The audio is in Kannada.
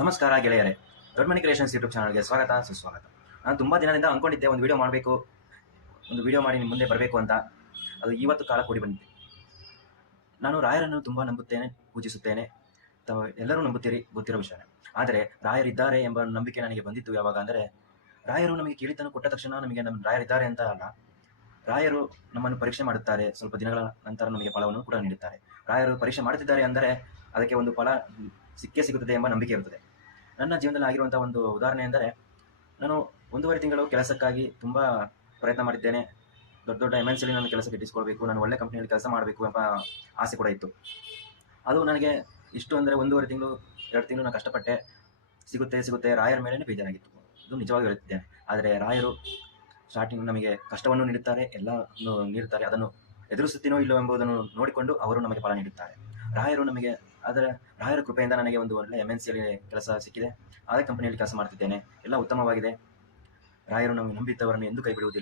ನಮಸ್ಕಾರ ಗೆಳೆಯರೇ, ದೊಡ್ಡ ಮನಿ ಕ್ರಿಯೇಷನ್ಸ್ ಯೂಟ್ಯೂಬ್ ಚಾನಲ್ಗೆ ಸ್ವಾಗತ ಸುಸ್ವಾಗತ. ನಾನು ತುಂಬ ದಿನದಿಂದ ಅಂದ್ಕೊಂಡಿದ್ದೆ ಒಂದು ವಿಡಿಯೋ ಮಾಡಬೇಕು, ಒಂದು ವಿಡಿಯೋ ಮಾಡಿ ನಿಮ್ಮ ಮುಂದೆ ಬರಬೇಕು ಅಂತ. ಅದು ಇವತ್ತು ಕಾಲ ಕೂಡಿ ಬಂದಿದೆ. ನಾನು ರಾಯರನ್ನು ತುಂಬ ನಂಬುತ್ತೇನೆ, ಪೂಜಿಸುತ್ತೇನೆ. ಎಲ್ಲರೂ ನಂಬುತ್ತೀರಿ, ಗೊತ್ತಿರೋ ವಿಷಯನೇ. ಆದರೆ ರಾಯರಿದ್ದಾರೆ ಎಂಬ ನಂಬಿಕೆ ನನಗೆ ಬಂದಿತ್ತು ಯಾವಾಗ ಅಂದರೆ, ರಾಯರು ನಮಗೆ ಕೇಳಿದ್ದನ್ನು ಕೊಟ್ಟ ತಕ್ಷಣ ನಮಗೆ ನಮ್ಮ ರಾಯರಿದ್ದಾರೆ ಅಂತ ಅಲ್ಲ. ರಾಯರು ನಮ್ಮನ್ನು ಪರೀಕ್ಷೆ ಮಾಡುತ್ತಾರೆ, ಸ್ವಲ್ಪ ದಿನಗಳ ನಂತರ ನಮಗೆ ಫಲವನ್ನು ಕೂಡ ನೀಡುತ್ತಾರೆ. ರಾಯರು ಪರೀಕ್ಷೆ ಮಾಡುತ್ತಿದ್ದಾರೆ ಅಂದರೆ ಅದಕ್ಕೆ ಒಂದು ಫಲ ಸಿಕ್ಕೇ ಸಿಗುತ್ತದೆ ಎಂಬ ನಂಬಿಕೆ ಇರುತ್ತದೆ. ನನ್ನ ಜೀವನದಲ್ಲಿ ಆಗಿರುವಂಥ ಒಂದು ಉದಾಹರಣೆ ಎಂದರೆ, ನಾನು 1.5 ತಿಂಗಳು ಕೆಲಸಕ್ಕಾಗಿ ತುಂಬ ಪ್ರಯತ್ನ ಮಾಡಿದ್ದೇನೆ. ದೊಡ್ಡ ದೊಡ್ಡ MNCಯಲ್ಲಿ ನಾನು ಕೆಲಸ ಗಿಟ್ಟಿಸ್ಕೊಳ್ಬೇಕು, ನಾನು ಒಳ್ಳೆ ಕಂಪ್ನಿಯಲ್ಲಿ ಕೆಲಸ ಮಾಡಬೇಕು ಎಂಬ ಆಸೆ ಕೂಡ ಇತ್ತು. ಅದು ನನಗೆ ಇಷ್ಟು ಅಂದರೆ 1.5 ತಿಂಗಳು 2 ತಿಂಗಳು ನಾನು ಕಷ್ಟಪಟ್ಟೆ. ಸಿಗುತ್ತೆ ರಾಯರ ಮೇಲೇ ಬೇಜಾರಾಗಿತ್ತು. ಇದು ನಿಜವಾಗಿ ಹೇಳುತ್ತಿದ್ದೇನೆ. ಆದರೆ ರಾಯರು ಸ್ಟಾರ್ಟಿಂಗ್ ನಮಗೆ ಕಷ್ಟವನ್ನು ನೀಡುತ್ತಾರೆ, ಎಲ್ಲವನ್ನು ನೀಡುತ್ತಾರೆ. ಅದನ್ನು ಎದುರಿಸುತ್ತೀನೋ ಇಲ್ಲೋ ಎಂಬುದನ್ನು ನೋಡಿಕೊಂಡು ಅವರು ನಮಗೆ ಫಲ ನೀಡುತ್ತಾರೆ. ರಾಯರ ಕೃಪೆಯಿಂದ ನನಗೆ ಒಂದು ಒಳ್ಳೆಯ MNCಯಲ್ಲಿ ಕೆಲಸ ಸಿಕ್ಕಿದೆ. ಅದೇ ಕಂಪನಿಯಲ್ಲಿ ಕೆಲಸ ಮಾಡ್ತಿದ್ದೇನೆ. ಎಲ್ಲ ಉತ್ತಮವಾಗಿದೆ. ರಾಯರು ನಮಗೆ ನಂಬಿದ್ದವರನ್ನು ಎಂದೂ ಕೈ ಬಿಡುವುದಿಲ್ಲ.